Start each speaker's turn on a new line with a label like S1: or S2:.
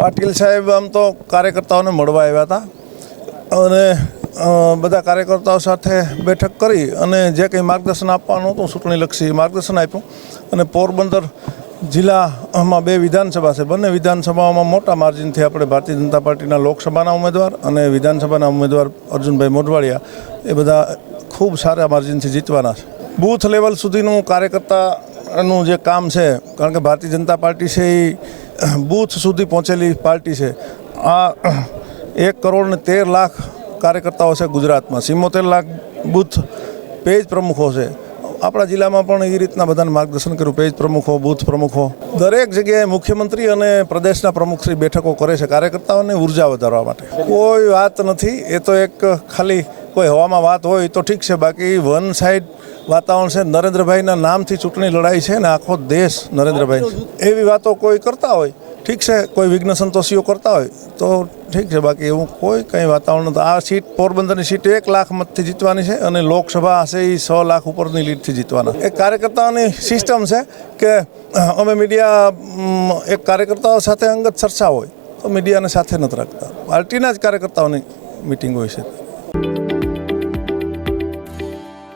S1: પાટીલ સાહેબ આમ તો કાર્યકર્તાઓને મળવા આવ્યા હતા અને બધા કાર્યકર્તાઓ સાથે બેઠક કરી અને જે કંઈ માર્ગદર્શન આપવાનું હતું ચૂંટણીલક્ષી માર્ગદર્શન આપ્યું અને પોરબંદર જિલ્લામાં બે વિધાનસભા છે. બંને વિધાનસભાઓમાં મોટા માર્જિનથી આપણે ભારતીય જનતા પાર્ટીના લોકસભાના ઉમેદવાર અને વિધાનસભાના ઉમેદવાર અર્જુનભાઈ મોઢવાડિયા એ બધા ખૂબ સારા માર્જિનથી જીતવાના છે. બૂથ લેવલ સુધીનું કાર્યકર્તાનું જે કામ છે, કારણ કે ભારતીય જનતા પાર્ટી છે એ બૂથ સુધી પહોંચેલી પાર્ટી છે. આ એક કરોડ ને તેર લાખ કાર્યકર્તાઓ છે ગુજરાતમાં. સિમોતેર લાખ બૂથ પેજ પ્રમુખો છે. આપણા જિલ્લામાં પણ એ રીતના બધાને માર્ગદર્શન કર્યું. પેજ પ્રમુખો, બૂથ પ્રમુખો. દરેક જગ્યાએ મુખ્યમંત્રી અને પ્રદેશના પ્રમુખશ્રી બેઠકો કરે છે. કાર્યકર્તાઓને ઊર્જા વધારવા માટે. કોઈ વાત નથી. એ તો એક ખાલી કોઈ હવામાં વાત હોય તો ઠીક છે. બાકી વન સાઈડ વાતાવરણ છે. નરેન્દ્રભાઈના નામથી ચૂંટણી લડાઈ છે ને આખો દેશ નરેન્દ્રભાઈ એવી વાતો કોઈ કરતા હોય. ઠીક છે કોઈ વિઘ્ન સંતોષીઓ કરતા હોય તો ઠીક છે. બાકી એવું કોઈ કંઈ વાતાવરણ નથી. આ સીટ પોરબંદરની સીટ એક લાખ મતથી જીતવાની છે અને લોકસભા હશે એ સો લાખ ઉપરની લીડથી જીતવાના. એક કાર્યકર્તાઓની સિસ્ટમ છે કે અમે મીડિયા એક કાર્યકર્તાઓ સાથે અંગત ચર્ચા હોય તો મીડિયાને સાથે નથી રાખતા. પાર્ટીના જ કાર્યકર્તાઓની મિટિંગ હોય છે.